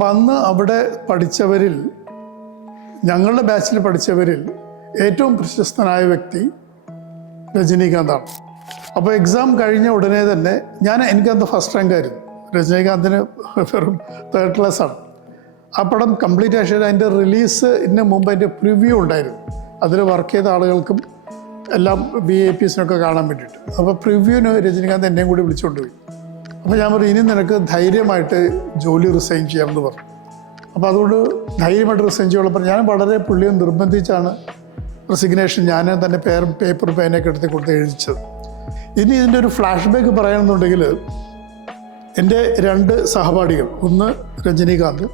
അപ്പം അന്ന് അവിടെ പഠിച്ചവരിൽ ഞങ്ങളുടെ ബാച്ചിൽ പഠിച്ചവരിൽ ഏറ്റവും പ്രശസ്തനായ വ്യക്തി രജനീകാന്താണ് അപ്പോൾ എക്സാം കഴിഞ്ഞ ഉടനെ തന്നെ ഞാൻ എനിക്കന്ന് ഫസ്റ്റ് റാങ്ക് ആയിരുന്നു. രജനീകാന്തിന് വെറും തേർഡ് ക്ലാസ് ആണ്. ആ പടം കംപ്ലീറ്റ് ആയിട്ട് അതിന്റെ റിലീസിന് മുമ്പ് അതിന്റെ പ്രിവ്യൂ ഉണ്ടായിരുന്നു. അതിൽ വർക്ക് ചെയ്ത ആളുകൾക്കും എല്ലാം ബി എ പി എസിനൊക്കെ കാണാൻ വേണ്ടിയിട്ട്. അപ്പോൾ പ്രിവ്യൂവിന് രജനീകാന്ത് എന്നെയും കൂടി വിളിച്ചുകൊണ്ടുപോയി അപ്പോൾ ഞാൻ പറഞ്ഞു ഇനി നിനക്ക് ധൈര്യമായിട്ട് ജോലി റിസൈൻ ചെയ്യാമെന്ന് പറഞ്ഞു. അപ്പോൾ അതുകൊണ്ട് ധൈര്യമായിട്ട് റിസൈൻ ചെയ്യുള്ളപ്പോൾ ഞാൻ വളരെ പുള്ളിയെ നിർബന്ധിച്ചാണ് റെസിഗ്നേഷൻ ഞാൻ തന്നെ പേർ പേപ്പർ പേനൊക്കെ എടുത്ത് കൊടുത്ത് എഴുതിച്ചത്. ഇനി ഇതിന്റെ ഒരു ഫ്ലാഷ് ബാക്ക് പറയണമെന്നുണ്ടെങ്കിൽ എന്റെ രണ്ട് സഹപാഠികൾ ഒന്ന് രജനീകാന്ത്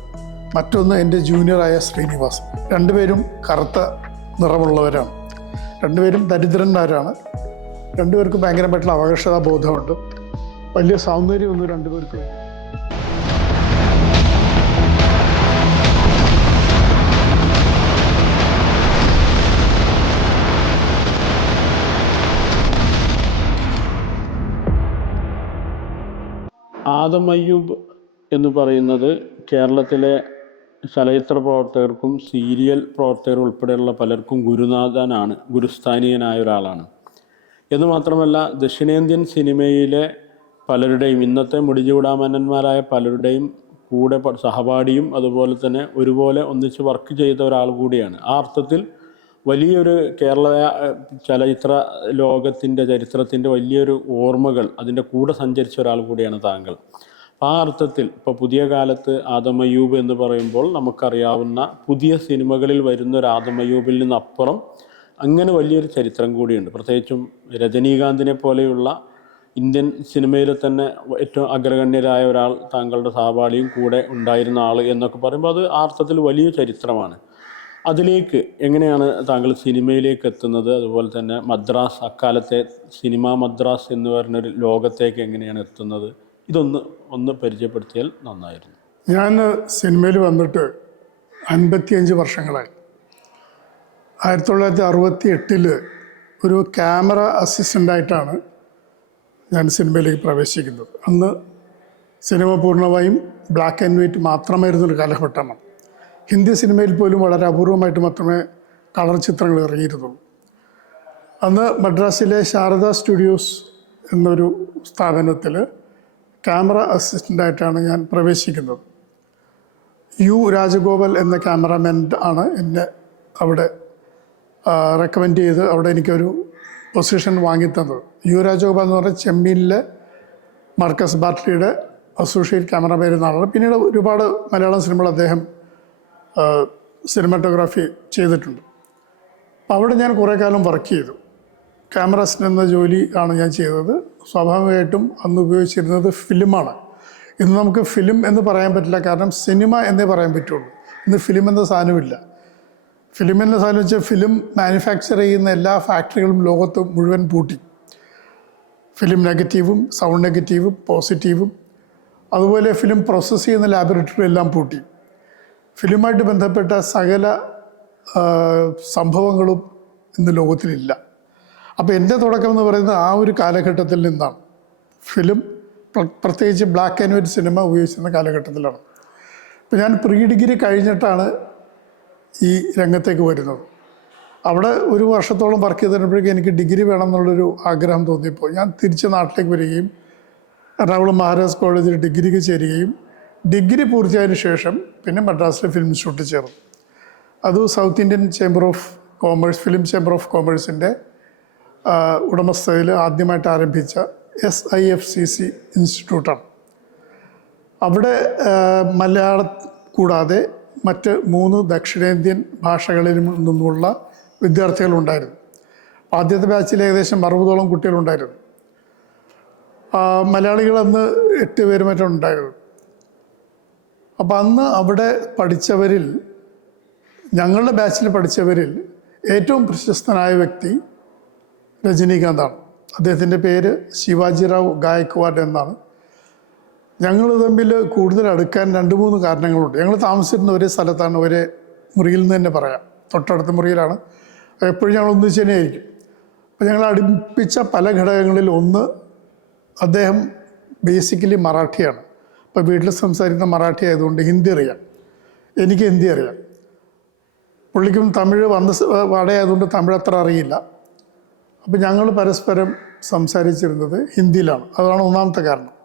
മറ്റൊന്ന് എന്റെ ജൂനിയറായ ശ്രീനിവാസ് രണ്ടുപേരും കറുത്ത നിറമുള്ളവരാണ്. രണ്ടുപേരും ദരിദ്രന്മാരാണ്. രണ്ടുപേർക്കും ഭയങ്കരമായിട്ടുള്ള അവകാശതാ ബോധമുണ്ട് വലിയ രണ്ടുപേർക്കും രണ്ടുപേർക്ക് ആദമയ്യൂബ് എന്ന് പറയുന്നത് കേരളത്തിലെ ചലച്ചിത്ര പ്രവർത്തകർക്കും സീരിയൽ പ്രവർത്തകർ ഉൾപ്പെടെയുള്ള പലർക്കും ഗുരുനാഥനാണ് ഗുരുസ്ഥാനീയനായ ഒരാളാണ് എന്ന് മാത്രമല്ല ദക്ഷിണേന്ത്യൻ സിനിമയിലെ പലരുടെയും ഇന്നത്തെ മുടിചൂടാമന്നന്മാരായ പലരുടെയും കൂടെ സഹപാഠിയും അതുപോലെ തന്നെ ഒരുപോലെ ഒന്നിച്ച് വർക്ക് ചെയ്ത ഒരാൾ കൂടിയാണ്. ആ അർത്ഥത്തിൽ വലിയൊരു കേരള ചലച്ചിത്ര ലോകത്തിന്റെ ചരിത്രത്തിന്റെ വലിയൊരു ഓർമ്മകൾ അതിന്റെ കൂടെ സഞ്ചരിച്ച ഒരാൾ കൂടിയാണ് താങ്കൾ. അപ്പോൾ ആ അർത്ഥത്തിൽ ഇപ്പോൾ പുതിയ കാലത്ത് ആദമയൂബ് എന്ന് പറയുമ്പോൾ നമുക്കറിയാവുന്ന പുതിയ സിനിമകളിൽ വരുന്ന ഒരു ആദമയൂബിൽ നിന്നപ്പുറം അങ്ങനെ വലിയൊരു ചരിത്രം കൂടിയുണ്ട്. പ്രത്യേകിച്ചും രജനീകാന്തിനെ പോലെയുള്ള ഇന്ത്യൻ സിനിമയിലെ തന്നെ ഏറ്റവും അഗ്രഗണ്യരായ ഒരാൾ താങ്കളുടെ സഹപാഠിയും കൂടെ ഉണ്ടായിരുന്ന ആൾ എന്നൊക്കെ പറയുമ്പോൾ അത് ആർത്ഥത്തിൽ വലിയ ചരിത്രമാണ്. അതിലേക്ക് എങ്ങനെയാണ് താങ്കൾ സിനിമയിലേക്ക് എത്തുന്നത്? അതുപോലെ തന്നെ മദ്രാസ് അക്കാലത്തെ സിനിമ മദ്രാസ് എന്ന് പറഞ്ഞൊരു ലോകത്തേക്ക് എങ്ങനെയാണ് എത്തുന്നത്? ഇതൊന്ന് ഒന്ന് പരിചയപ്പെടുത്തിയാൽ നന്നായിരുന്നു. ഞാൻ സിനിമയിൽ വന്നിട്ട് അൻപത്തിയഞ്ച് വർഷങ്ങളായി. ആയിരത്തി തൊള്ളായിരത്തി അറുപത്തി എട്ടിൽ ഒരു ക്യാമറ അസിസ്റ്റന്റായിട്ടാണ് ഞാൻ സിനിമയിലേക്ക് പ്രവേശിക്കുന്നത്. അന്ന് സിനിമ പൂർണമായും ബ്ലാക്ക് ആൻഡ് വൈറ്റ് മാത്രമായിരുന്നൊരു കാലഘട്ടമാണ്. ഹിന്ദി സിനിമയിൽ പോലും വളരെ അപൂർവമായിട്ട് മാത്രമേ കളർ ചിത്രങ്ങൾ ഇറങ്ങിയിരുന്നുള്ളൂ. അന്ന് മദ്രാസിലെ ശാരദ സ്റ്റുഡിയോസ് എന്നൊരു സ്ഥാപനത്തിൽ ക്യാമറ അസിസ്റ്റന്റായിട്ടാണ് ഞാൻ പ്രവേശിക്കുന്നത്. യു രാജഗോപാൽ എന്ന ക്യാമറാമാൻ ആണ് എന്നെ അവിടെ റെക്കമെൻഡ് ചെയ്ത് അവിടെ എനിക്കൊരു പൊസിഷൻ വാങ്ങിത്തന്നത്. യു രാജഗോപാൽ എന്ന് പറഞ്ഞാൽ ചെമ്മീനിലെ മർക്കസ് ബാറ്റ്ലിയുടെ അസോസിയേറ്റ് ക്യാമറമാൻ ആളാണ്. പിന്നീട് ഒരുപാട് മലയാളം സിനിമകൾ അദ്ദേഹം സിനിമാറ്റോഗ്രാഫി ചെയ്തിട്ടുണ്ട്. അപ്പോൾ അവിടെ ഞാൻ കുറേ കാലം വർക്ക് ചെയ്തു. ക്യാമറ അസിസ്റ്റന്റ് എന്ന ജോലി ആണ് ഞാൻ ചെയ്തത്. സ്വാഭാവികമായിട്ടും അന്ന് ഉപയോഗിച്ചിരുന്നത് ഫിലിമാണ് ഇന്ന് നമുക്ക് ഫിലിം എന്ന് പറയാൻ പറ്റില്ല. കാരണം സിനിമ എന്നേ പറയാൻ പറ്റുള്ളൂ. ഇന്ന് ഫിലിം എന്ന സാധനമില്ല ഫിലിം എന്ന ഫിലിം മാനുഫാക്ചർ ചെയ്യുന്ന എല്ലാ ഫാക്ടറികളും ലോകത്ത് മുഴുവൻ പൂട്ടി. ഫിലിം നെഗറ്റീവും സൗണ്ട് നെഗറ്റീവും പോസിറ്റീവും അതുപോലെ ഫിലിം പ്രോസസ്സ് ചെയ്യുന്ന ലാബറട്ടറി എല്ലാം പൂട്ടി. ഫിലിമായിട്ട് ബന്ധപ്പെട്ട സകല സംഭവങ്ങളും ഇന്ന് ലോകത്തിലില്ല. അപ്പോൾ എന്റെ തുടക്കം എന്ന് പറയുന്നത് ആ ഒരു കാലഘട്ടത്തിൽ നിന്നാണ്. ഫിലിം പ്രത്യേകിച്ച് ബ്ലാക്ക് ആൻഡ് വൈറ്റ് സിനിമ ഉപയോഗിച്ചിരുന്ന കാലഘട്ടത്തിലാണ്. അപ്പോൾ ഞാൻ പ്രീ ഡിഗ്രി കഴിഞ്ഞിട്ടാണ് ഈ രംഗത്തേക്ക് വരുന്നത്. അവിടെ ഒരു വർഷത്തോളം വർക്ക് ചെയ്തിരുന്നപ്പോഴേക്കും എനിക്ക് ഡിഗ്രി വേണം എന്നുള്ളൊരു ആഗ്രഹം തോന്നിയപ്പോൾ ഞാൻ തിരിച്ച് നാട്ടിലേക്ക് വരികയും എറണാകുളം മഹാരാജ് കോളേജിൽ ഡിഗ്രിക്ക് ചേരുകയും ഡിഗ്രി പൂർത്തിയായതിനു ശേഷം പിന്നെ മദ്രാസിലെ ഫിലിം ഇൻസ്റ്റിറ്റ്യൂട്ടിൽ ചേർന്നു. അത് South Indian Chamber of Commerce Film Chamber of കോമേഴ്സിന്റെ ഉടമസ്ഥതയിൽ ആദ്യമായിട്ട് ആരംഭിച്ച S I F C C ഇൻസ്റ്റിറ്റ്യൂട്ടാണ് അവിടെ മലയാളം കൂടാതെ മറ്റ് മൂന്ന് ദക്ഷിണേന്ത്യൻ ഭാഷകളിൽ നിന്നുള്ള വിദ്യാർത്ഥികളുണ്ടായിരുന്നു. ആദ്യത്തെ ബാച്ചിൽ ഏകദേശം അറുപതോളം കുട്ടികളുണ്ടായിരുന്നു. മലയാളികൾ അന്ന് എട്ട് പേര് മറ്റും ഉണ്ടായിരുന്നു. അപ്പം അന്ന് അവിടെ പഠിച്ചവരിൽ ഞങ്ങളുടെ ബാച്ചിൽ പഠിച്ചവരിൽ ഏറ്റവും പ്രശസ്തനായ വ്യക്തി രജനീകാന്താണ്. അദ്ദേഹത്തിന്റെ പേര് ശിവാജിറാവ് ഗായക്വാഡ് എന്നാണ്. ഞങ്ങൾ തമ്മിൽ കൂടുതൽ അടുക്കാൻ രണ്ട് മൂന്ന് കാരണങ്ങളുണ്ട്. ഞങ്ങൾ താമസിച്ചിരുന്ന ഒരേ സ്ഥലത്താണ് ഒരേ മുറിയിൽ നിന്ന് തന്നെ പറയാം. തൊട്ടടുത്ത മുറിയിലാണ്. എപ്പോഴും ഞങ്ങൾ ഒന്നിച്ച് തന്നെയായിരിക്കും. അപ്പോൾ ഞങ്ങൾ അടുപ്പിച്ച പല ഘടകങ്ങളിൽ ഒന്ന് അദ്ദേഹം ബേസിക്കലി മറാഠിയാണ്. അപ്പോൾ വീട്ടിൽ സംസാരിക്കുന്ന മറാഠി ആയതുകൊണ്ട് ഹിന്ദി അറിയാം. എനിക്ക് ഹിന്ദി അറിയാം. പുള്ളിക്കും തമിഴ് വന്ന വടയായതുകൊണ്ട് തമിഴ് അത്ര അറിയില്ല. അപ്പം ഞങ്ങൾ പരസ്പരം സംസാരിച്ചിരുന്നത് ഹിന്ദിയിലാണ്. അതാണ് ഒന്നാമത്തെ കാരണം.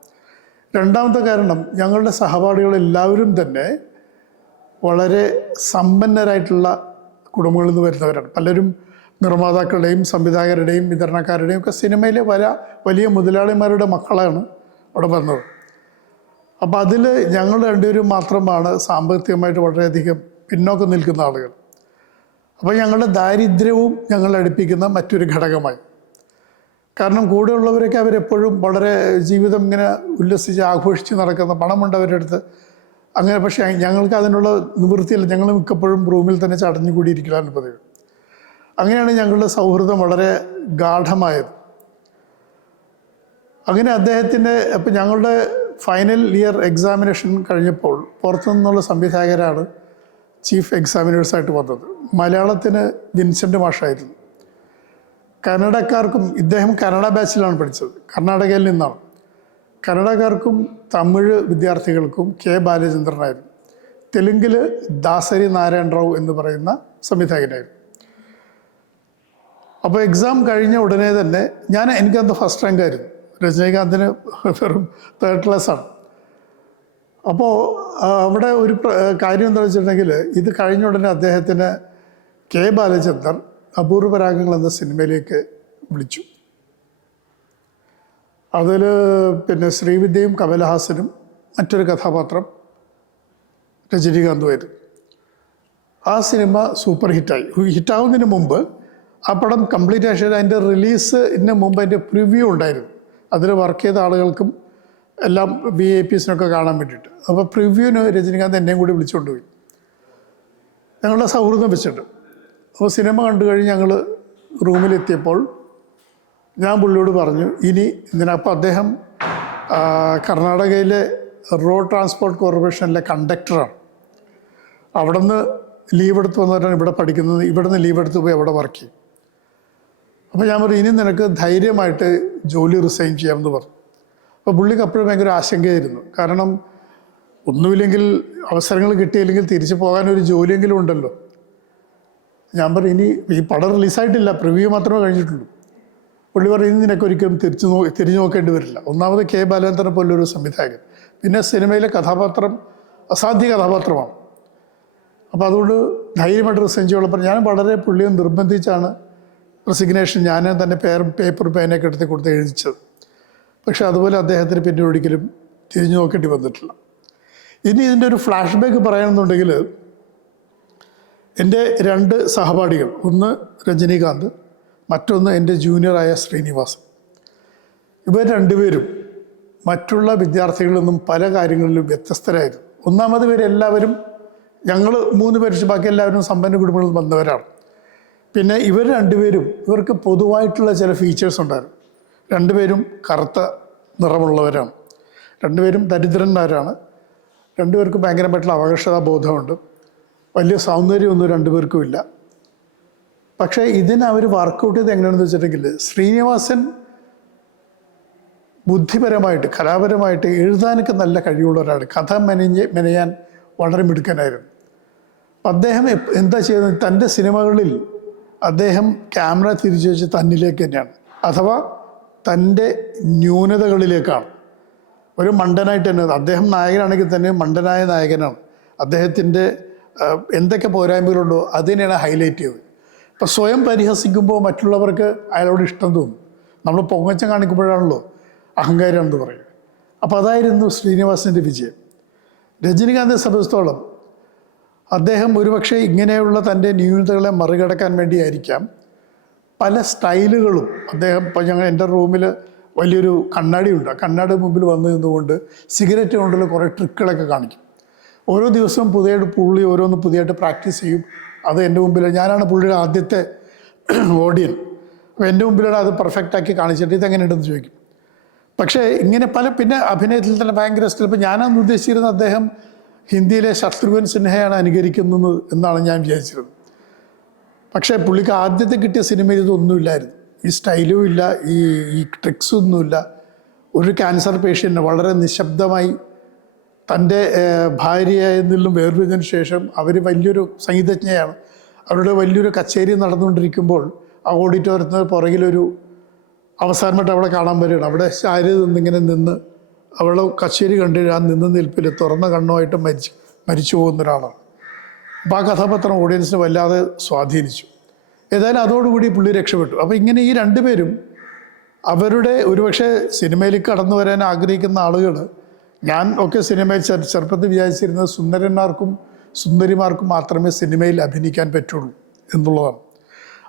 രണ്ടാമത്തെ കാരണം ഞങ്ങളുടെ സഹപാഠികളെല്ലാവരും തന്നെ വളരെ സമ്പന്നരായിട്ടുള്ള കുടുംബങ്ങളിൽ നിന്ന് വരുന്നവരാണ്. പലരും നിർമ്മാതാക്കളുടെയും സംവിധായകരുടെയും വിതരണക്കാരുടെയും ഒക്കെ സിനിമയിലെ വര വലിയ മുതലാളിമാരുടെ മക്കളാണ് അവിടെ വന്നത്. അപ്പോൾ അതിൽ ഞങ്ങൾ രണ്ടുപേരും മാത്രമാണ് സാമ്പത്തികമായിട്ട് വളരെയധികം പിന്നോക്കം നിൽക്കുന്ന ആളുകൾ. അപ്പോൾ ഞങ്ങളുടെ ദാരിദ്ര്യവും ഞങ്ങൾ അടുപ്പിക്കുന്ന മറ്റൊരു ഘടകമായി. കാരണം കൂടെയുള്ളവരൊക്കെ അവരെപ്പോഴും വളരെ ജീവിതം ഇങ്ങനെ ഉല്ലസിച്ച് ആഘോഷിച്ച് നടക്കുന്ന പണമുണ്ട് അവരുടെ അടുത്ത്. അങ്ങനെ പക്ഷേ ഞങ്ങൾക്ക് അതിനുള്ള നിവൃത്തിയില്ല. ഞങ്ങൾ മിക്കപ്പോഴും റൂമിൽ തന്നെ ചടഞ്ഞു കൂടിയിരിക്കലാണ് പതിവ്. അങ്ങനെയാണ് ഞങ്ങളുടെ സൗഹൃദം വളരെ ഗാഠമായത്. അങ്ങനെ അദ്ദേഹത്തിന്റെ അപ്പം ഞങ്ങളുടെ ഫൈനൽ ഇയർ എക്സാമിനേഷൻ കഴിഞ്ഞപ്പോൾ പുറത്തു നിന്നുള്ള സംവിധായകരാണ് ചീഫ് എക്സാമിനേഴ്സായിട്ട് വന്നത്. മലയാളത്തിന് വിൻസെന്റ് മാഷായിരുന്നു. കന്നഡക്കാർക്കും ഇദ്ദേഹം കന്നഡ ബാച്ചിലാണ് പഠിച്ചത്. കർണാടകയിൽ നിന്നാണ്. കന്നഡക്കാർക്കും തമിഴ് വിദ്യാർത്ഥികൾക്കും കെ ബാലചന്ദ്രനായിരുന്നു. തെലുങ്കിൽ ദാസരി നാരായണ റാവു എന്ന് പറയുന്ന സംവിധായകനായിരുന്നു. അപ്പോൾ എക്സാം കഴിഞ്ഞ ഉടനെ തന്നെ ഞാൻ എനിക്കന്ന് ഫസ്റ്റ് റാങ്ക് ആയിരുന്നു. രജനീകാന്തിന് വെറും തേർഡ് ക്ലാസ്സാണ് അപ്പോൾ അവിടെ ഒരു കാര്യം എന്താ വെച്ചിട്ടുണ്ടെങ്കിൽ ഇത് കഴിഞ്ഞ ഉടനെ അദ്ദേഹത്തിന് കെ ബാലചന്ദ്രൻ അപൂർവരാഗങ്ങൾ എന്ന സിനിമയിലേക്ക് വിളിച്ചു. അതിൽ പിന്നെ ശ്രീവിദ്യയും കമലഹാസനും മറ്റൊരു കഥാപാത്രം രജനീകാന്തുമായിരുന്നു ആ സിനിമ സൂപ്പർ ഹിറ്റായി. ഹിറ്റാവുന്നതിന് മുമ്പ് ആ പടം കംപ്ലീറ്റ് ആയിട്ട് അതിന്റെ റിലീസിന് മുമ്പ് അതിന്റെ പ്രിവ്യൂ ഉണ്ടായിരുന്നു. അതിൽ വർക്ക് ചെയ്ത ആളുകൾക്കും എല്ലാം വി ഐ പിസിനൊക്കെ കാണാൻ വേണ്ടിയിട്ട്. അപ്പോൾ പ്രിവ്യൂവിന് രജനീകാന്ത് എന്നെയും കൂടി വിളിച്ചുകൊണ്ട് പോയി. ഞങ്ങളുടെ സൗഹൃദം വെച്ചിട്ട്. അപ്പോൾ സിനിമ കണ്ടു കഴിഞ്ഞ് ഞങ്ങൾ റൂമിലെത്തിയപ്പോൾ ഞാൻ പുള്ളിയോട് പറഞ്ഞു ഇനി ഇതിനപ്പം അദ്ദേഹം കർണാടകയിലെ റോഡ് ട്രാൻസ്പോർട്ട് കോർപ്പറേഷനിലെ കണ്ടക്ടറാണ്. അവിടെ നിന്ന് ലീവ് എടുത്ത് വന്നിട്ടാണ് ഇവിടെ പഠിക്കുന്നത് ഇവിടെ നിന്ന് ലീവ് എടുത്ത് പോയി അവിടെ വർക്ക് ചെയ്യും. അപ്പോൾ ഞാൻ പറഞ്ഞു ഇനി നിനക്ക് ധൈര്യമായിട്ട് ജോലി റിസൈൻ ചെയ്യാമെന്ന് പറഞ്ഞു. അപ്പോൾ പുള്ളിക്ക് അപ്പോഴും ഭയങ്കര ആശങ്കയായിരുന്നു. കാരണം ഒന്നുമില്ലെങ്കിൽ അവസരങ്ങൾ കിട്ടിയില്ലെങ്കിൽ തിരിച്ചു പോകാൻ ഒരു ജോലിയെങ്കിലും ഉണ്ടല്ലോ. ഞാൻ പറഞ്ഞു ഇനി ഈ പടം റിലീസായിട്ടില്ല പ്രിവ്യൂ മാത്രമേ കഴിഞ്ഞിട്ടുള്ളൂ. പുള്ളി പറയുന്നത് ഇതിനൊക്കെ ഒരിക്കലും തിരിച്ചു നോ തിരിഞ്ഞു നോക്കേണ്ടി വരില്ല. ഒന്നാമത് കെ ബാലേന്ദ്രനെ പോലൊരു സംവിധായകൻ. പിന്നെ സിനിമയിലെ കഥാപാത്രം അസാധ്യ കഥാപാത്രമാണ്. അപ്പോൾ അതുകൊണ്ട് ധൈര്യമായിട്ട് റിസൈൻ ചെയ്യുള്ളപ്പോൾ ഞാൻ വളരെ പുള്ളിയെ നിർബന്ധിച്ചാണ് റെസിഗ്നേഷൻ ഞാൻ തന്നെ പേർ പേപ്പർ പേനൊക്കെ എടുത്ത് കൊടുത്ത് എഴുതിച്ചത്. പക്ഷേ അതുപോലെ അദ്ദേഹത്തിന് പിന്നെ ഒരിക്കലും തിരിഞ്ഞു നോക്കേണ്ടി വന്നിട്ടില്ല. ഇനി ഇതിന്റെ ഒരു ഫ്ലാഷ് ബാക്ക് പറയണമെന്നുണ്ടെങ്കിൽ എന്റെ രണ്ട് സഹപാഠികൾ ഒന്ന് രജനീകാന്ത് മറ്റൊന്ന് എന്റെ ജൂനിയറായ ശ്രീനിവാസ് ഇവർ രണ്ടുപേരും മറ്റുള്ള വിദ്യാർത്ഥികളിൽ നിന്നും പല കാര്യങ്ങളിലും വ്യത്യസ്തരായിരുന്നു ഒന്നാമത് ഇവരെല്ലാവരും ഞങ്ങൾ മൂന്ന് പേര് ബാക്കി എല്ലാവരും സമ്പന്ന കുടുംബങ്ങളിൽ നിന്ന് വന്നവരാണ്. പിന്നെ ഇവർ രണ്ടുപേരും ഇവർക്ക് പൊതുവായിട്ടുള്ള ചില ഫീച്ചേഴ്സ് ഉണ്ടായിരുന്നു. രണ്ടുപേരും കറുത്ത നിറമുള്ളവരാണ്. രണ്ടുപേരും ദരിദ്രന്മാരാണ്. രണ്ടുപേർക്കും ഭയങ്കരമായിട്ടുള്ള അവകാശതാ ബോധമുണ്ട് വലിയ സൗന്ദര്യമൊന്നും രണ്ടുപേർക്കും ഇല്ല. പക്ഷേ ഇതിന് അവർ വർക്കൗട്ട് ചെയ്ത് എങ്ങനെയാണെന്ന് വെച്ചിട്ടുണ്ടെങ്കിൽ ശ്രീനിവാസൻ ബുദ്ധിപരമായിട്ട് കലാപരമായിട്ട് എഴുതാനൊക്കെ നല്ല കഴിവുള്ള ഒരാൾ കഥ മെനഞ്ഞ് മെനയാൻ വളരെ മിടുക്കനായിരുന്നു. അദ്ദേഹം എന്താ ചെയ്യുന്നത്? തന്റെ സിനിമകളിൽ അദ്ദേഹം ക്യാമറ തിരിച്ചു വെച്ച് തന്നിലേക്ക് തന്നെയാണ്. അഥവാ തന്റെ ന്യൂനതകളിലേക്കാണ്. ഒരു മണ്ടനായിട്ട് തന്നെ അദ്ദേഹം നായകനാണെങ്കിൽ തന്നെ മണ്ടനായ നായകനാണ്. അദ്ദേഹത്തിന്റെ എന്തൊക്കെ പോരായ്മകളുണ്ടോ അതിനെയാണ് ഹൈലൈറ്റ് ചെയ്തത്. അപ്പോൾ സ്വയം പരിഹസിക്കുമ്പോൾ മറ്റുള്ളവർക്ക് അയാളോട് ഇഷ്ടം തോന്നും. നമ്മൾ പൊങ്ങച്ചം കാണിക്കുമ്പോഴാണല്ലോ അഹങ്കാരമാണെന്ന് പറയുക അപ്പോൾ അതായിരുന്നു ശ്രീനിവാസിന്റെ വിജയം. രജനികാന്തിനെ സംബന്ധിച്ചിടത്തോളം അദ്ദേഹം ഒരുപക്ഷെ ഇങ്ങനെയുള്ള തന്റെ ന്യൂനതകളെ മറികടക്കാൻ വേണ്ടിയായിരിക്കാം. പല സ്റ്റൈലുകളും അദ്ദേഹം ഇപ്പം ഞങ്ങൾ എന്റെ റൂമിൽ വലിയൊരു കണ്ണാടിയുണ്ട് ആ കണ്ണാടി മുമ്പിൽ വന്നു നിന്നുകൊണ്ട് സിഗരറ്റ് കൊണ്ടുള്ള കുറേ ട്രിക്കുകളൊക്കെ കാണിക്കും. ഓരോ ദിവസവും പുതിയതായിട്ട് പുള്ളി ഓരോന്ന് പുതിയതായിട്ട് പ്രാക്ടീസ് ചെയ്യും. അത് എന്റെ മുമ്പിൽ ഞാനാണ് പുള്ളിയുടെ ആദ്യത്തെ ഓഡിയൻ അപ്പോൾ എന്റെ മുമ്പിലാണ് അത് പെർഫെക്റ്റ് ആക്കി കാണിച്ചിട്ട് ഇതെങ്ങനെയുണ്ടെന്ന് ചോദിക്കും. പക്ഷേ ഇങ്ങനെ പല പിന്നെ അഭിനയത്തിൽ തന്നെ ഭയങ്കര സ്റ്റൈൽ ഇപ്പം ഉദ്ദേശിച്ചിരുന്ന അദ്ദേഹം ഹിന്ദിയിലെ ശത്രുഘ്ൻ സിൻഹയാണ് അനുകരിക്കുന്നത് എന്നാണ് ഞാൻ വിചാരിച്ചിരുന്നത്. പക്ഷേ പുള്ളിക്ക് ആദ്യത്തെ കിട്ടിയ സിനിമയിൽ ഇതൊന്നുമില്ലായിരുന്നു ഈ സ്റ്റൈലും ഇല്ല ഈ ഈ ട്രിക്സൊന്നുമില്ല ഒരു ക്യാൻസർ പേഷ്യന്റ് വളരെ നിശബ്ദമായി തന്റെ നിന്നും വേർപിരിഞ്ഞതിന് ശേഷം അവർ വലിയൊരു സംഗീതജ്ഞയാണ്. അവരുടെ വലിയൊരു കച്ചേരി നടന്നുകൊണ്ടിരിക്കുമ്പോൾ ആ ഓഡിറ്റോറിയത്തിന് പുറകിലൊരു അവസാനമായിട്ട് അവളെ കാണാൻ വരികയാണ്. അവിടെ ശാരി നിന്നിങ്ങനെ നിന്ന് അവളെ കച്ചേരി കണ്ടു ആ നിന്ന് നിൽപ്പിൽ തുറന്ന കണ്ണുമായിട്ട് മരിച്ചു മരിച്ചു പോകുന്ന ഒരാളാണ്. അപ്പോൾ ആ കഥാപാത്രം ഓഡിയൻസിനെ വല്ലാതെ സ്വാധീനിച്ചു. ഏതായാലും അതോടുകൂടി പുള്ളി രക്ഷപ്പെട്ടു. അപ്പോൾ ഇങ്ങനെ ഈ രണ്ടുപേരും അവരുടെ ഒരുപക്ഷെ സിനിമയിലേക്ക് കടന്നു വരാൻ ആഗ്രഹിക്കുന്ന ആളുകൾ ഞാൻ ഒക്കെ സിനിമയിൽ ചെറുപ്പത്തിൽ വിചാരിച്ചിരുന്നത് സുന്ദരന്മാർക്കും സുന്ദരിമാർക്കും മാത്രമേ സിനിമയിൽ അഭിനയിക്കാൻ പറ്റുള്ളൂ എന്നുള്ളതാണ്.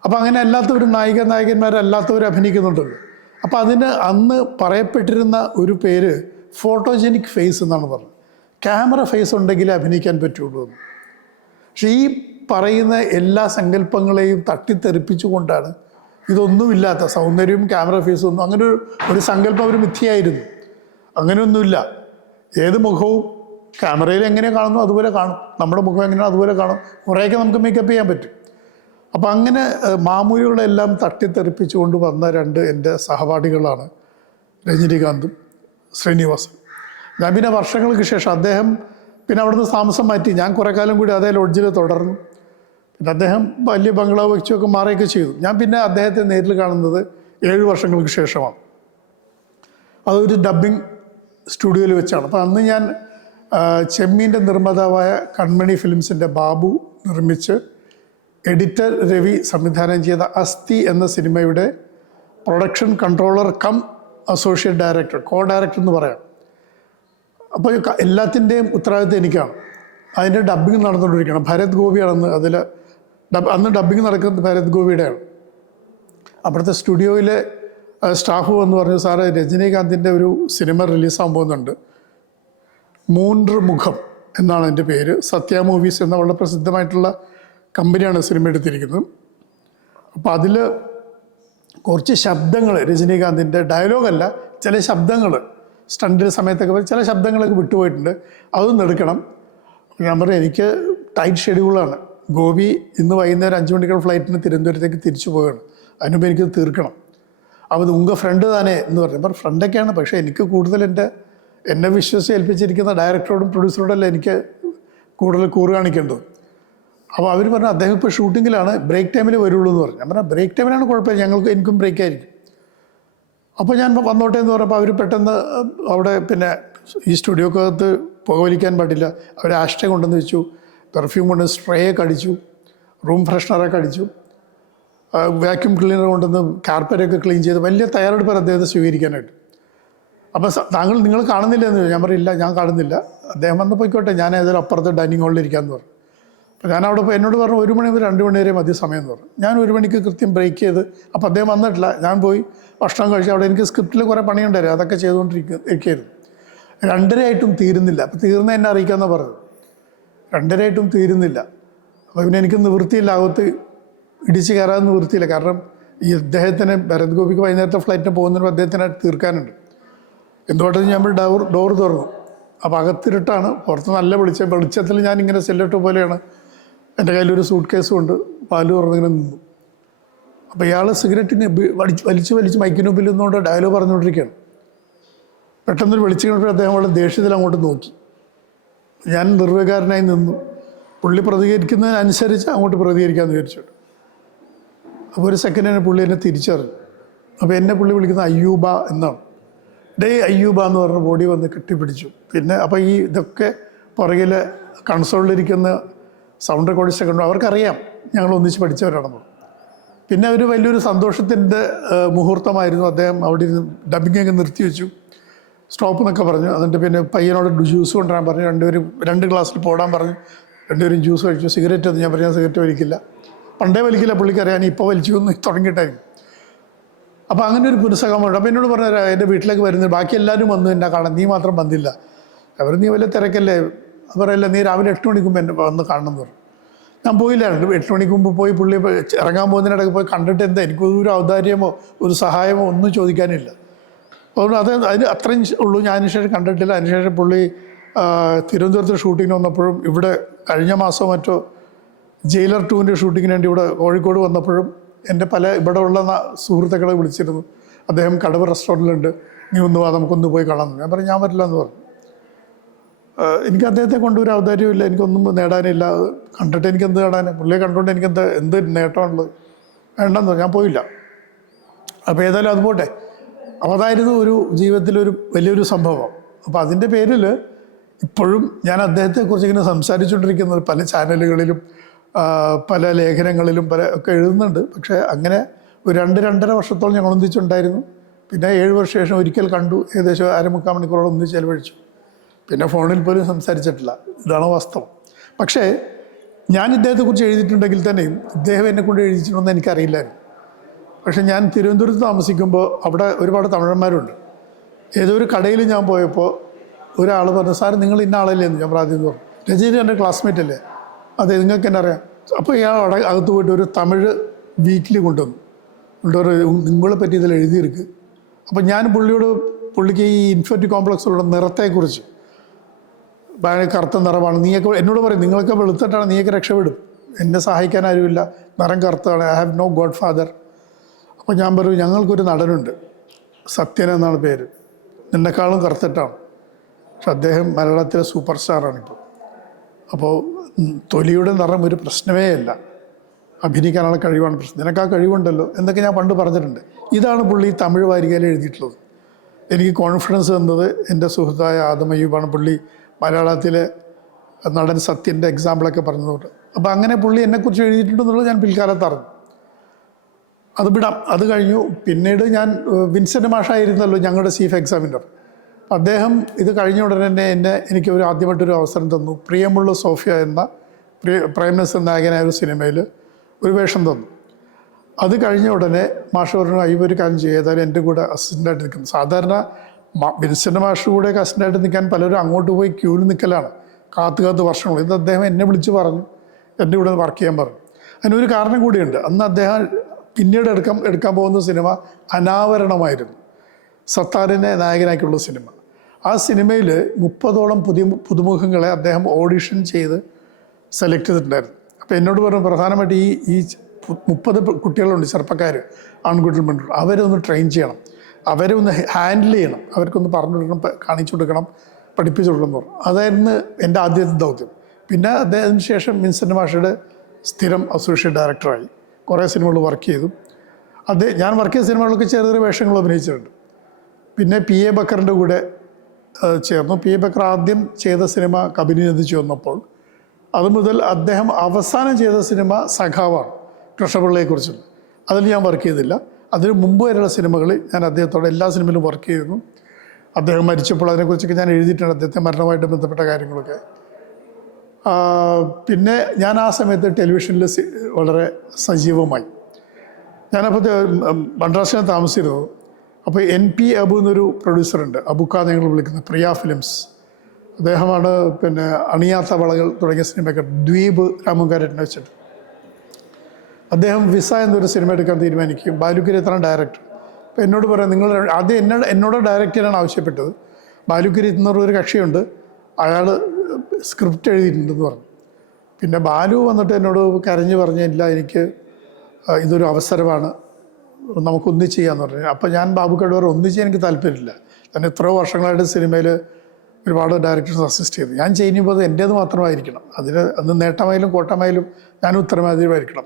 അപ്പോൾ അങ്ങനെ അല്ലാത്തവരും നായിക നായകന്മാരല്ലാത്തവർ അഭിനയിക്കുന്നുണ്ടല്ലോ. അപ്പോൾ അതിന് അന്ന് പറയപ്പെട്ടിരുന്ന ഒരു പേര് ഫോട്ടോജനിക് ഫേസ് എന്നാണ് പറഞ്ഞത്. ക്യാമറ ഫേസ് ഉണ്ടെങ്കിലേ അഭിനയിക്കാൻ പറ്റുള്ളൂ എന്ന്. പക്ഷേ ഈ പറയുന്ന എല്ലാ സങ്കല്പങ്ങളെയും തട്ടിത്തെറിപ്പിച്ചുകൊണ്ടാണ് ഇതൊന്നുമില്ലാത്ത സൗന്ദര്യവും ക്യാമറ ഫേസും ഒന്നും അങ്ങനെ ഒരു സങ്കല്പം ഒരു മിഥ്യയായിരുന്നു. അങ്ങനെയൊന്നുമില്ല. ഏത് മുഖവും ക്യാമറയിൽ എങ്ങനെ കാണുന്നു അതുപോലെ കാണും. നമ്മുടെ മുഖം എങ്ങനെയാണ് അതുപോലെ കാണും. കുറേയൊക്കെ നമുക്ക് മേക്കപ്പ് ചെയ്യാൻ പറ്റും. അപ്പം അങ്ങനെ മാമൂലികളെല്ലാം തട്ടിത്തെറിപ്പിച്ചുകൊണ്ട് വന്ന രണ്ട് എന്റെ സഹപാഠികളാണ് രജനീകാന്തും ശ്രീനിവാസൻ. ഞാൻ പിന്നെ വർഷങ്ങൾക്ക് ശേഷം അദ്ദേഹം പിന്നെ അവിടുന്ന് താമസം മാറ്റി. ഞാൻ കുറേ കാലം കൂടി അതേ ലോഡ്ജിൽ തുടർന്നു. പിന്നെ അദ്ദേഹം വലിയ ബംഗ്ലാവ് വെച്ചൊക്കെ മാറുകയൊക്കെ ചെയ്തു. ഞാൻ പിന്നെ അദ്ദേഹത്തെ നേരിൽ കാണുന്നത് ഏഴ് വർഷങ്ങൾക്ക് ശേഷമാണ്. അതൊരു ഡബ്ബിംഗ് സ്റ്റുഡിയോയിൽ വെച്ചാണ്. അപ്പോൾ അന്ന് ഞാൻ ചെമ്മീന്റെ നിർമ്മാതാവായ കൺമണി ഫിലിംസിന്റെ ബാബു നിർമ്മിച്ച് എഡിറ്റർ രവി സംവിധാനം ചെയ്ത അസ്ഥി എന്ന സിനിമയുടെ production controller cum associate director co director എന്ന് പറയാം. അപ്പോൾ എല്ലാത്തിന്റെയും ഉത്തരവാദിത്വം എനിക്കാണ്. അതിന്റെ ഡബ്ബിംഗ് നടന്നുകൊണ്ടിരിക്കുകയാണ്. ഭരത് ഗോപിയാണെന്ന് അതിൽ അന്ന് ഡബ്ബിംഗ് നടക്കുന്നത് ഭരത് ഗോപിയുടെയാണ്. അവിടുത്തെ സ്റ്റുഡിയോയിലെ സ്റ്റാഫ് വന്ന് പറഞ്ഞു സാറേ രജനീകാന്തിന്റെ ഒരു സിനിമ റിലീസാകാൻ പോകുന്നുണ്ട്. മൂன்று മുഖം എന്നാണ് എന്റെ പേര്. സത്യ മൂവീസ് എന്ന വളരെ പ്രസിദ്ധമായിട്ടുള്ള കമ്പനിയാണ് സിനിമ എടുത്തിരിക്കുന്നത്. അപ്പോൾ അതിൽ കുറച്ച് ശബ്ദങ്ങൾ രജനീകാന്തിന്റെ ഡയലോഗല്ല ചില ശബ്ദങ്ങൾ സ്റ്റണ്ടിൽ സമയത്തൊക്കെ ചില ശബ്ദങ്ങളൊക്കെ വിട്ടുപോയിട്ടുണ്ട്. അതൊന്നും എടുക്കണം. ഞാൻ പറഞ്ഞു എനിക്ക് ടൈറ്റ് ഷെഡ്യൂളാണ്. ഗോപി ഇന്ന് വൈകുന്നേരം അഞ്ച് മണിക്കുള്ള ഫ്ലൈറ്റിന് തിരുവനന്തപുരത്തേക്ക് തിരിച്ചു പോവുകയാണ്. അതിനുമ്പോൾ എനിക്ക് തീർക്കണം. ഉങ്ങ ഉങ്ക ഫ്രണ്ട് താനേ എന്ന് പറഞ്ഞു. അപ്പം ഫ്രണ്ടൊക്കെയാണ് പക്ഷേ എനിക്ക് കൂടുതൽ എന്റെ എന്നെ വിശ്വസിച്ച് ഏൽപ്പിച്ചിരിക്കുന്ന ഡയറക്ടറോടും പ്രൊഡ്യൂസറോടല്ല എനിക്ക് കൂടുതൽ കൂറ് കാണിക്കേണ്ടത്. അപ്പോൾ അവർ പറഞ്ഞു അദ്ദേഹം ഇപ്പോൾ ഷൂട്ടിങ്ങിലാണ് ബ്രേക്ക് ടൈമിൽ വരുള്ളൂ എന്ന് പറഞ്ഞു. ഞാൻ പറഞ്ഞു ബ്രേക്ക് ടൈമിലാണ് കുഴപ്പമില്ല ഞങ്ങൾക്ക് എനിക്കും ബ്രേക്ക് ആയിരിക്കും. അപ്പോൾ ഞാൻ വന്നോട്ടെ എന്ന് പറഞ്ഞപ്പോൾ അവർ പെട്ടെന്ന് അവിടെ പിന്നെ ഈ സ്റ്റുഡിയോക്കകത്ത് പുകവലിക്കാൻ പാടില്ല. അവർ ആഷ്ട കൊണ്ടുവന്ന് വെച്ചു പെർഫ്യൂം കൊണ്ട് സ്പ്രേ ഒക്കെ അടിച്ചു റൂം ഫ്രഷ്നറൊക്കെ അടിച്ചു. വാക്യൂം ക്ലീനർ കൊണ്ടുവന്ന് കാർപ്പറ്റൊക്കെ ക്ലീൻ ചെയ്ത് വലിയ തയ്യാറെടുപ്പാണ് അദ്ദേഹത്തെ സ്വീകരിക്കാനായിട്ട്. അപ്പോൾ താങ്കൾ നിങ്ങൾ കാണുന്നില്ല എന്ന് ഞാൻ പറയില്ല ഞാൻ കാണുന്നില്ല. അദ്ദേഹം വന്ന് പോയിക്കോട്ടെ ഞാൻ ഏതൊരു അപ്പുറത്തെ ഡൈനിങ് ഹാളിൽ ഇരിക്കാമെന്ന് പറഞ്ഞു. അപ്പോൾ ഞാൻ അവിടെ പോയി എന്നോട് പറഞ്ഞു ഒരു മണി മുതൽ രണ്ട് മണി വരെ മതി സമയം എന്ന് പറഞ്ഞു. ഞാൻ ഒരു മണിക്ക് കൃത്യം ബ്രേക്ക് ചെയ്ത് അപ്പോൾ അദ്ദേഹം വന്നിട്ടില്ല. ഞാൻ പോയി ഭക്ഷണം കഴിച്ച് അവിടെ എനിക്ക് സ്ക്രിപ്റ്റിൽ കുറേ പണിയുണ്ടായിരുന്നു അതൊക്കെ ചെയ്തുകൊണ്ടിരിക്കുക ഇരിക്കുകയായിരുന്നു രണ്ടരയായിട്ടും തീരുന്നില്ല. അപ്പോൾ തീർന്ന എന്നെ അറിയിക്കാമെന്നാണ് പറഞ്ഞത്. രണ്ടരയായിട്ടും തീരുന്നില്ല. അപ്പോൾ പിന്നെ എനിക്ക് നിവൃത്തിയില്ല അകത്ത് ഇടിച്ച് കയറാൻ നിവൃത്തിയില്ല കാരണം ഈ അദ്ദേഹത്തിന് ഭരത് ഗോപിക്ക് വൈകുന്നേരത്തെ ഫ്ലൈറ്റിന് പോകുന്നതിന് അദ്ദേഹത്തിന് തീർക്കാനുണ്ട്. എന്തുകൊണ്ടെന്ന് ഞാൻ ഡോർ ഡോർ തുറന്നു. അപ്പോൾ അകത്തിരുട്ടാണ്. പുറത്ത് നല്ല വെളിച്ചം വെളിച്ചത്തിൽ ഞാൻ ഇങ്ങനെ സെല്ലിട്ട് പോലെയാണ്. എന്റെ കയ്യിലൊരു സൂട്ട് കേസും ഉണ്ട്. പാൽ തുറന്നിങ്ങനെ നിന്നു. അപ്പോൾ ഇയാൾ സിഗരറ്റിന് വലിച്ച് വലിച്ച് വലിച്ച് മൈക്കിന് മുമ്പിൽ നിന്നുകൊണ്ട് ഡയലോഗ് പറഞ്ഞുകൊണ്ടിരിക്കുകയാണ്. പെട്ടെന്നൊരു വിളിച്ചു കഴിഞ്ഞപ്പോൾ അദ്ദേഹം വളരെ ദേഷ്യത്തിൽ അങ്ങോട്ട് നോക്കി. ഞാൻ നിർവികാരനായി നിന്നു. പുള്ളി പ്രതികരിക്കുന്നതിനനുസരിച്ച് അങ്ങോട്ട് പ്രതികരിക്കാമെന്ന് വിചാരിച്ചു അപ്പോൾ ഒരു സെക്കൻഡിന് പുള്ളി എന്നെ തിരിച്ചറിഞ്ഞു. അപ്പോൾ എന്നെ പുള്ളി വിളിക്കുന്ന അയ്യൂബ എന്നാണ്. ഡേ അയ്യൂബ എന്ന് പറഞ്ഞ ബോഡി വന്ന് കെട്ടിപ്പിടിച്ചു. പിന്നെ അപ്പോൾ ഈ ഇതൊക്കെ പുറകിൽ കൺസോളിലിരിക്കുന്ന സൗണ്ട് റെക്കോർഡിസ്റ്റ് ഒക്കെ ഉണ്ട്? അവർക്കറിയാം. ഞങ്ങൾ ഒന്നിച്ച് പഠിച്ചവരാണെന്ന്. പിന്നെ ഒരു വലിയൊരു സന്തോഷത്തിന്റെ മുഹൂർത്തമായിരുന്നു. അദ്ദേഹം അവിടെ ഇരുന്ന് ഡബിങ് ഒക്കെ നിർത്തി വെച്ചു. സ്റ്റോപ്പ് എന്നൊക്കെ പറഞ്ഞു. എന്നിട്ട് പിന്നെ പയ്യനോട് ജ്യൂസ് കൊണ്ടുവരാൻ പറഞ്ഞു. രണ്ടുപേരും രണ്ട് ഗ്ലാസ്സിൽ പോടാൻ പറഞ്ഞു. രണ്ടുപേരും ജ്യൂസ് കഴിച്ചു. സിഗരറ്റ് ഒന്നും ഞാൻ പറഞ്ഞു സിഗരറ്റ് വലിക്കില്ല. പണ്ടേ വലിക്കില്ല പുള്ളിക്കറിയാൻ ഇപ്പോൾ വലിച്ചു എന്ന് തുടങ്ങിയിട്ടായി അപ്പോൾ അങ്ങനെ ഒരു പുനഃസംഗമമുണ്ട് അപ്പോൾ എന്നോട് പറഞ്ഞ എന്റെ വീട്ടിലേക്ക് വരുന്നത് ബാക്കി എല്ലാവരും വന്നു എന്നെ കാണാൻ. നീ മാത്രം വന്നില്ല. അവർ നീ വല്ല തിരക്കല്ലേ? പറയല്ല നീ രാവിലെ എട്ട് മണിക്ക് എന്നെ വന്ന് കാണണം എന്ന് പറഞ്ഞു. ഞാൻ പോയില്ലായിരുന്നു എട്ട് മണിക്ക് മുമ്പ് പോയി പുള്ളി ഇറങ്ങാൻ പോകുന്നതിനിടയ്ക്ക് പോയി കണ്ടിട്ട് എന്താ? എനിക്ക് ഒരു ഔദാര്യമോ ഒരു സഹായമോ ഒന്നും ചോദിക്കാനില്ല. അതുകൊണ്ട് അത് അതിന് അത്രയും ഉള്ളൂ. ഞാൻ അതിനുശേഷം കണ്ടിട്ടില്ല. അതിനുശേഷം പുള്ളി തിരുവനന്തപുരത്ത് ഷൂട്ടിങ്ങിന് വന്നപ്പോഴും ഇവിടെ കഴിഞ്ഞ മാസം മറ്റോ ജയിലർ ടൂവിന്റെ ഷൂട്ടിങ്ങിന് വേണ്ടി ഇവിടെ കോഴിക്കോട് വന്നപ്പോഴും എന്റെ പല ഇവിടെ ഉള്ള സുഹൃത്തുക്കളെ വിളിച്ചിരുന്നു. അദ്ദേഹം കടവ് റെസ്റ്റോറന്റിലുണ്ട്. നീ ഒന്ന് വാ നമുക്കൊന്ന് പോയി കാണാമെന്ന് ഞാൻ പറഞ്ഞു ഞാൻ വരില്ല എന്ന് പറഞ്ഞു. എനിക്ക് അദ്ദേഹത്തെ കൊണ്ടൊരു ഔദാര്യമില്ല എനിക്കൊന്നും നേടാനില്ല. കണ്ടിട്ട് എനിക്ക് എന്ത് നേടാൻ പുള്ളിയെ കണ്ടുകൊണ്ട് എനിക്ക് എന്ത് എന്ത് നേട്ടമാണുള്ളത്? വേണ്ടെന്ന്. ഞാൻ പോയില്ല. അപ്പോൾ ഏതായാലും അത് പോട്ടെ. അതായിരുന്നു ഒരു ജീവിതത്തിലൊരു വലിയൊരു സംഭവം. അപ്പോൾ അതിന്റെ പേരിൽ ഇപ്പോഴും ഞാൻ അദ്ദേഹത്തെക്കുറിച്ച് ഇങ്ങനെ സംസാരിച്ചുകൊണ്ടിരിക്കുന്നത് പല ചാനലുകളിലും പല ലേഖനങ്ങളിലും പല ഒക്കെ എഴുതുന്നുണ്ട്. പക്ഷേ അങ്ങനെ ഒരു രണ്ട് രണ്ടര വർഷത്തോളം ഞങ്ങൾ ഒന്നിച്ചുണ്ടായിരുന്നു. പിന്നെ ഏഴ് വർഷം ശേഷം ഒരിക്കൽ കണ്ടു. ഏകദേശം അരമുക്കാൽ മണിക്കൂറോളം ഒന്നിച്ച് ചെലവഴിച്ചു. പിന്നെ ഫോണിൽ പോലും സംസാരിച്ചിട്ടില്ല. ഇതാണ് വാസ്തവം. പക്ഷേ ഞാൻ ഇദ്ദേഹത്തെക്കുറിച്ച് എഴുതിയിട്ടുണ്ടെങ്കിൽ തന്നെയും ഇദ്ദേഹം എന്നെ കൊണ്ട് എഴുതിയിട്ടുണ്ടെന്ന് എനിക്കറിയില്ലായിരുന്നു. പക്ഷേ ഞാൻ തിരുവനന്തപുരത്ത് താമസിക്കുമ്പോൾ അവിടെ ഒരുപാട് തമിഴന്മാരുണ്ട്. ഏതോ ഒരു കടയിൽ ഞാൻ പോയപ്പോൾ ഒരാൾ പറഞ്ഞു സാർ നിങ്ങൾ ഇന്ന ആളല്ലേ? എന്ന് ഞാൻ പ്രാദ്യം പറഞ്ഞു. രജനി എന്റെ ക്ലാസ്മേറ്റ് അല്ലേ? അതെ നിങ്ങൾക്ക് എന്നെ അറിയാം. അപ്പോൾ ഇയാൾ അവിടെ അകത്ത് പോയിട്ട് ഒരു തമിഴ് വീക്കിലി കൊണ്ടുവന്നു. കൊണ്ടുവരും നിങ്ങളെ പറ്റി ഇതിൽ എഴുതിയിരിക്ക് അപ്പോൾ ഞാൻ പുള്ളിയോട് പുള്ളിക്ക് ഈ ഇൻഫെക്റ്റ് കോംപ്ലക്സിലുള്ള നിറത്തെക്കുറിച്ച് ഭയങ്കര കറുത്ത നിറമാണ്. നീയൊക്കെ എന്നോട് പറയും നിങ്ങളൊക്കെ വെളുത്തിട്ടാണ് നീയൊക്കെ രക്ഷപ്പെടും. എന്നെ സഹായിക്കാൻ ആരുമില്ല. നിറം കറുത്താണ് I have no godfather അപ്പോൾ ഞാൻ പറയും ഞങ്ങൾക്കൊരു നടനുണ്ട്. സത്യൻ എന്നാണ് പേര്. നിന്നെക്കാളും കറുത്തിട്ടാണ്. പക്ഷെ അദ്ദേഹം മലയാളത്തിലെ സൂപ്പർ സ്റ്റാറാണിപ്പോൾ അപ്പോൾ തൊലിയുടെ നിറം ഒരു പ്രശ്നമേ അല്ല. അഭിനയിക്കാനുള്ള കഴിവാണ് പ്രശ്നം. നിനക്ക് ആ കഴിവുണ്ടല്ലോ എന്നൊക്കെ ഞാൻ പണ്ട് പറഞ്ഞിട്ടുണ്ട്. ഇതാണ് പുള്ളി തമിഴ് വാരികയിൽ എഴുതിയിട്ടുള്ളത്. എനിക്ക് കോൺഫിഡൻസ് തന്നത് എന്റെ സുഹൃത്തായ ആദമയ്യൂബാണ് പുള്ളി മലയാളത്തിലെ നടൻ സത്യന്റെ എക്സാമ്പിളൊക്കെ പറഞ്ഞതുകൊണ്ട്. അപ്പോൾ അങ്ങനെ പുള്ളി എന്നെക്കുറിച്ച് എഴുതിയിട്ടുണ്ടെന്നുള്ളത് ഞാൻ പിൽക്കാലത്ത് അറിഞ്ഞു. അത് വിടാം. അത് കഴിഞ്ഞു. പിന്നീട് ഞാൻ വിൻസെന്റ് മാഷായിരുന്നല്ലോ ഞങ്ങളുടെ ചീഫ് എക്സാമിനർ അദ്ദേഹം ഇത് കഴിഞ്ഞ ഉടനെ തന്നെ എന്നെ എനിക്ക് ഒരു ആദ്യമായിട്ടൊരു അവസരം തന്നു. പ്രിയമുള്ള സോഫിയ എന്ന പ്രിയ പ്രൈം മിനിസ്റ്റർ നായകനായ ഒരു സിനിമയിൽ ഒരു വേഷം തന്നു. അത് കഴിഞ്ഞ ഉടനെ മാഷ് പറഞ്ഞു അയ്യോ ഒരു കാര്യം ചെയ്യുക എന്റെ കൂടെ അസിസ്റ്റന്റായിട്ട് നിൽക്കുന്നു. സാധാരണ വിൻസെന്റ് മാഷ് കൂടെ അസിസ്റ്റന്റായിട്ട് നിൽക്കാൻ പലരും അങ്ങോട്ട് പോയി ക്യൂവിൽ നിൽക്കലാണ് കാത്തു കാത്ത് വർഷങ്ങൾ. ഇത് അദ്ദേഹം എന്നെ വിളിച്ച് പറഞ്ഞു. എന്റെ കൂടെ വർക്ക് ചെയ്യാൻ പറഞ്ഞു. അതിനൊരു കാരണം കൂടിയുണ്ട്. അന്ന് അദ്ദേഹം പിന്നീട് എടുക്കാൻ എടുക്കാൻ പോകുന്ന സിനിമ അനാവരണമായിരുന്നു. സത്താറിനെ നായകനാക്കിയുള്ള സിനിമ. ആ സിനിമയിൽ മുപ്പതോളം പുതിയ പുതുമുഖങ്ങളെ അദ്ദേഹം ഓഡിഷൻ ചെയ്ത് സെലക്ട് ചെയ്തിട്ടുണ്ടായിരുന്നു. അപ്പോൾ എന്നോട് പറഞ്ഞു പ്രധാനമായിട്ട് ഈ ഈ മുപ്പത് കുട്ടികളുണ്ട് ചെറുപ്പക്കാർ ആൺകുട്ടികൾ പെൺകുട്ടികൾ അവരെ ഒന്ന് ട്രെയിൻ ചെയ്യണം. അവരെ ഒന്ന് ഹാൻഡിൽ ചെയ്യണം. അവർക്കൊന്ന് പറഞ്ഞു കൊടുക്കണം കാണിച്ചു കൊടുക്കണം പഠിപ്പിച്ചു കൊടുക്കണം പറഞ്ഞു. അതായിരുന്നു എന്റെ ആദ്യത്തെ ദൗത്യം. പിന്നെ അദ്ദേഹത്തിന് ശേഷം വിൻസെന്റ് മാഷയുടെ സ്ഥിരം അസോസിയേറ്റ് ഡയറക്ടറായി. കുറേ സിനിമകൾ വർക്ക് ചെയ്തു. അദ്ദേഹം ഞാൻ വർക്ക് ചെയ്ത സിനിമകളൊക്കെ ചെറിയ ചെറിയ വേഷങ്ങൾ അഭിനയിച്ചിട്ടുണ്ട്. പിന്നെ പി എ ബക്കറിന്റെ കൂടെ ചേർന്നു. പി. ബക്കർ ആദ്യം ചെയ്ത സിനിമ നദിച്ചു വന്നപ്പോൾ അത് മുതൽ അദ്ദേഹം അവസാനം ചെയ്ത സിനിമ സഖാവാണ് കൃഷ്ണപിള്ളയെക്കുറിച്ചുള്ള അതിൽ ഞാൻ വർക്ക് ചെയ്തില്ല. അതിന് മുമ്പ് വരെയുള്ള സിനിമകളിൽ ഞാൻ അദ്ദേഹത്തോടെ എല്ലാ സിനിമയിലും വർക്ക് ചെയ്തിരുന്നു അദ്ദേഹം മരിച്ചപ്പോൾ അതിനെക്കുറിച്ചൊക്കെ ഞാൻ എഴുതിയിട്ടുണ്ട്. അദ്ദേഹത്തെ മരണവുമായിട്ട് ബന്ധപ്പെട്ട കാര്യങ്ങളൊക്കെ. പിന്നെ ഞാൻ ആ സമയത്ത് ടെലിവിഷനിൽ വളരെ സജീവമായി. ഞാനപ്പോൾ മദ്രാസിനെ താമസിച്ചിരുന്നു അപ്പോൾ എൻ പി അബു എന്നൊരു പ്രൊഡ്യൂസറുണ്ട്. അബുക്ക നിങ്ങൾ വിളിക്കുന്ന പ്രിയ ഫിലിംസ്. അദ്ദേഹമാണ് പിന്നെ അണിയാത്ത വളകൾ തുടങ്ങിയ സിനിമയൊക്കെ ദ്വീപ് രാമങ്കാരനെ വെച്ചിട്ട്. അദ്ദേഹം വിസ എന്നൊരു സിനിമ എടുക്കാൻ തീരുമാനിക്കും ബാലുക്കിരത്താണ് ഡയറക്ടർ അപ്പോൾ എന്നോട് പറയാം നിങ്ങൾ ആദ്യം എന്നോട് എന്നോട് ഡയറക്റ്റ് ആവശ്യപ്പെട്ടത്. ബാലുക്കിരത്ത് എന്ന് പറഞ്ഞൊരു കക്ഷിയുണ്ട്. അയാൾ സ്ക്രിപ്റ്റ് എഴുതിയിട്ടുണ്ടെന്ന് പറഞ്ഞു. പിന്നെ ബാലു വന്നിട്ട് എന്നോട് കരഞ്ഞു പറഞ്ഞില്ല എനിക്ക് ഇതൊരു അവസരമാണ്. നമുക്ക് ഒന്നിച്ച് ചെയ്യാന്ന് പറഞ്ഞു. അപ്പോൾ ഞാൻ ബാബു പറഞ്ഞു ഒന്നിച്ച് എനിക്ക് താല്പര്യമില്ല. ഞാൻ എത്രയോ വർഷങ്ങളായിട്ട് സിനിമയിൽ ഒരുപാട് ഡയറക്ടേഴ്സ് അസിസ്റ്റ് ചെയ്തു. ഞാൻ ചെയ്യുമ്പോൾ എന്റേത് മാത്രമായിരിക്കണം. അതിന് അത് നേട്ടമായാലും കോട്ടമായാലും ഞാൻ ഉത്തരവാദിതമായിരിക്കണം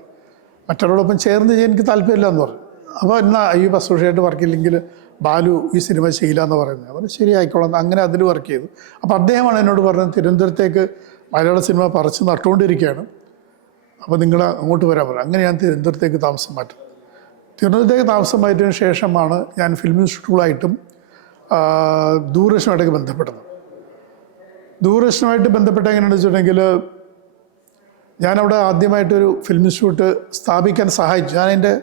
മറ്റവരോടൊപ്പം ചേർന്ന് ചെയ്യാൻ എനിക്ക് താല്പര്യമില്ല എന്ന് പറഞ്ഞു. അപ്പോൾ എന്നാൽ ഈ അസോസിയേറ്റ് വർക്കില്ലെങ്കിൽ ബാലു ഈ സിനിമ ചെയ്യില്ല എന്ന് പറയുന്നത്. അവർ ശരി ആയിക്കോളാം. അങ്ങനെ അതിൽ വർക്ക് ചെയ്തു. അപ്പോൾ അദ്ദേഹമാണ് എന്നോട് പറഞ്ഞത് തിരുവനന്തപുരത്തേക്ക് മലയാള സിനിമ പറിച്ച് നട്ടുകൊണ്ടിരിക്കുകയാണ്. അപ്പോൾ നിങ്ങൾ അങ്ങോട്ട് വരാൻ പറയും അങ്ങനെ ഞാൻ തിരുവനന്തപുരത്തേക്ക് താമസം മാറ്റും. തിരുവനന്തപുരത്തേക്ക് താമസം മാറ്റിയതിന് ശേഷമാണ് ഞാൻ ഫിലിം ഇൻസ്റ്റിറ്റ്യൂട്ടിലായിട്ടും ദൂരദർശനമായിട്ടൊക്കെ ബന്ധപ്പെട്ടത്. ദൂരദർശനമായിട്ട് ബന്ധപ്പെട്ട എങ്ങനെയാണെന്ന് വെച്ചിട്ടുണ്ടെങ്കിൽ ഞാനവിടെ ആദ്യമായിട്ടൊരു ഫിലിം ഇൻസ്റ്റിറ്റ്യൂട്ട് സ്ഥാപിക്കാൻ സഹായിച്ചു. ഞാൻ എന്റെ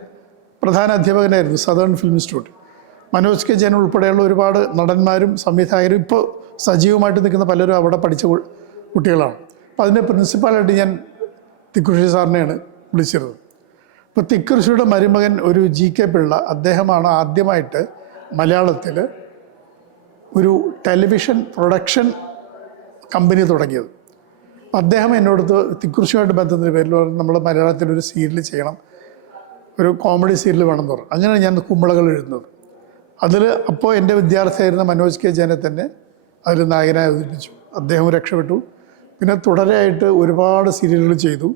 പ്രധാന അധ്യാപകനായിരുന്നു Southern Film Institute Manoj K Jayan ഉൾപ്പെടെയുള്ള ഒരുപാട് നടന്മാരും സംവിധായകരും ഇപ്പോൾ സജീവമായിട്ട് നിൽക്കുന്ന പലരും അവിടെ പഠിച്ച കുട്ടികളാണ്. അപ്പോൾ അതിന്റെ പ്രിൻസിപ്പാളായിട്ട് ഞാൻ തിക്കുഷി സാറിനെയാണ് വിളിച്ചിരുന്നത്. ഇപ്പോൾ തിക്കൃഷിയുടെ മരുമകൻ ഒരു ജി കെ പിള്ള അദ്ദേഹമാണ് ആദ്യമായിട്ട് മലയാളത്തിൽ ഒരു ടെലിവിഷൻ പ്രൊഡക്ഷൻ കമ്പനി തുടങ്ങിയത്. അദ്ദേഹം എന്നോടത്ത് തിക്കുറിശിയുമായിട്ട് ബന്ധത്തിന്റെ പേരിൽ നമ്മൾ മലയാളത്തിൽ ഒരു സീരിയൽ ചെയ്യണം. ഒരു കോമഡി സീരിയൽ വേണം എന്ന് പറഞ്ഞു. അങ്ങനെയാണ് ഞാൻ കുമ്പളകൾ എഴുതുന്നത്. അതിൽ അപ്പോൾ എന്റെ വിദ്യാർത്ഥിയായിരുന്ന മനോജ് കെ ജയനെ തന്നെ അതിൽ നായകനായി അവതരിപ്പിച്ചു. അദ്ദേഹം രക്ഷപ്പെട്ടു. പിന്നെ തുടരെയായിട്ട് ഒരുപാട് സീരിയലുകൾ ചെയ്തു.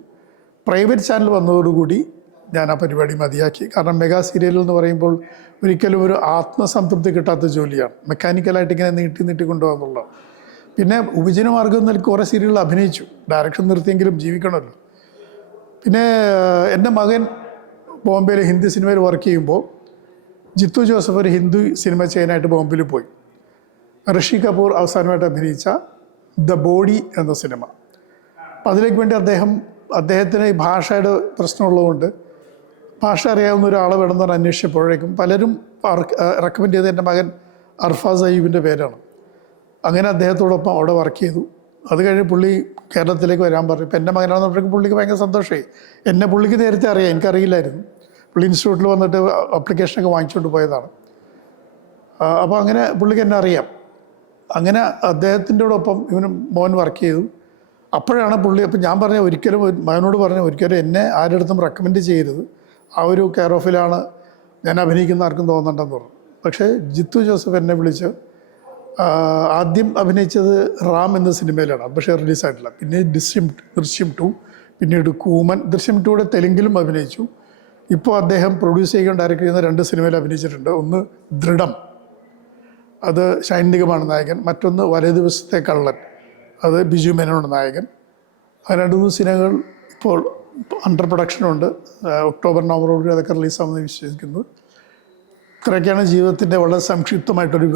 പ്രൈവറ്റ് ചാനൽ വന്നതോടുകൂടി ഞാൻ ആ പരിപാടി മതിയാക്കി. കാരണം മെഗാ സീരിയൽ എന്ന് പറയുമ്പോൾ ഒരിക്കലും ഒരു ആത്മസംതൃപ്തി കിട്ടാത്ത ജോലിയാണ്. മെക്കാനിക്കലായിട്ട് ഇങ്ങനെ നീട്ടി നീട്ടി കൊണ്ടുപോകാന്നുള്ളത്. പിന്നെ ഉപജനമാർഗം നൽകി കുറേ സീരിയലുകൾ അഭിനയിച്ചു. ഡയറക്ഷൻ നിർത്തിയെങ്കിലും ജീവിക്കണമല്ലോ. പിന്നെ എന്റെ മകൻ ബോംബെയിൽ ഹിന്ദി സിനിമയിൽ വർക്ക് ചെയ്യുമ്പോൾ ജിത്തു ജോസഫ് ഒരു ഹിന്ദു സിനിമ ചെയ്യാനായിട്ട് ബോംബെയിൽ പോയി. ഋഷി കപൂർ അവസാനമായിട്ട് അഭിനയിച്ച ദ ബോഡി എന്ന സിനിമ. അപ്പം അതിലേക്ക് വേണ്ടി അദ്ദേഹം അദ്ദേഹത്തിന് ഈ ഭാഷയുടെ പ്രശ്നമുള്ളതുകൊണ്ട് ഭാഷ അറിയാവുന്ന ഒരാളെ വേണമെന്ന് പറഞ്ഞ് അന്വേഷിച്ചപ്പോഴേക്കും പലരും റെക്കമെൻഡ് ചെയ്ത എന്റെ മകൻ അർഫാസ് അയ്യൂബിന്റെ പേരാണ്. അങ്ങനെ അദ്ദേഹത്തോടൊപ്പം അവിടെ വർക്ക് ചെയ്തു. അത് കഴിഞ്ഞ് പുള്ളി കേരളത്തിലേക്ക് വരാൻ പറഞ്ഞു. ഇപ്പം എന്റെ മകനാണെന്ന് പറഞ്ഞപ്പോൾ പുള്ളിക്ക് ഭയങ്കര സന്തോഷമായി. എന്നെ പുള്ളിക്ക് നേരത്തെ അറിയാം എനിക്കറിയില്ലായിരുന്നു. പുള്ളി ഇൻസ്റ്റിറ്റ്യൂട്ടിൽ വന്നിട്ട് അപ്ലിക്കേഷനൊക്കെ വാങ്ങിച്ചുകൊണ്ട് പോയതാണ്. അപ്പോൾ അങ്ങനെ പുള്ളിക്ക് എന്നെ അറിയാം. അങ്ങനെ അദ്ദേഹത്തിന്റെ ഒപ്പം ഇവന് മോൻ വർക്ക് ചെയ്തു. അപ്പോഴാണ് പുള്ളി അപ്പം ഞാൻ പറഞ്ഞ ഒരിക്കലും ഒരു മകനോട് പറഞ്ഞ ഒരിക്കലും എന്നെ ആരുടെ അടുത്തും റെക്കമെൻഡ് ചെയ്യരുത്. ആ ഒരു കെയർ ഓഫിലാണ് ഞാൻ അഭിനയിക്കുന്ന ആർക്കും തോന്നണ്ടെന്ന് പറഞ്ഞു. പക്ഷേ ജിത്തു ജോസഫ് എന്നെ വിളിച്ച് ആദ്യം അഭിനയിച്ചത് റാം എന്ന സിനിമയിലാണ്. പക്ഷേ റിലീസായിട്ടില്ല പിന്നെ ദൃശ്യം ദൃശ്യം ടു പിന്നീട് കൂമൻ. ദൃശ്യം ടൂടെ തെലുങ്കിലും അഭിനയിച്ചു. ഇപ്പോൾ അദ്ദേഹം പ്രൊഡ്യൂസ് ചെയ്യുകയും ഡയറക്റ്റ് ചെയ്യുന്ന രണ്ട് സിനിമയിൽ അഭിനയിച്ചിട്ടുണ്ട്. ഒന്ന് ദൃഢം. അത് ഷൈൻ നിഗമാണ് നായകൻ. മറ്റൊന്ന് വലേ ദിവസത്തെ കള്ളൻ. അത് ബിജു മേനോണ് നായകൻ. ആ രണ്ട് മൂന്ന് സിനിമകൾ ഇപ്പോൾ അണ്ടർ പ്രൊഡക്ഷനുണ്ട് ഒക്ടോബർ നവംബറോടുകൂടി അതൊക്കെ റിലീസാവുമെന്ന് വിശ്വസിക്കുന്നു. ഇത്രയൊക്കെയാണ് ജീവിതത്തിന്റെ വളരെ സംക്ഷിപ്തമായിട്ടൊരു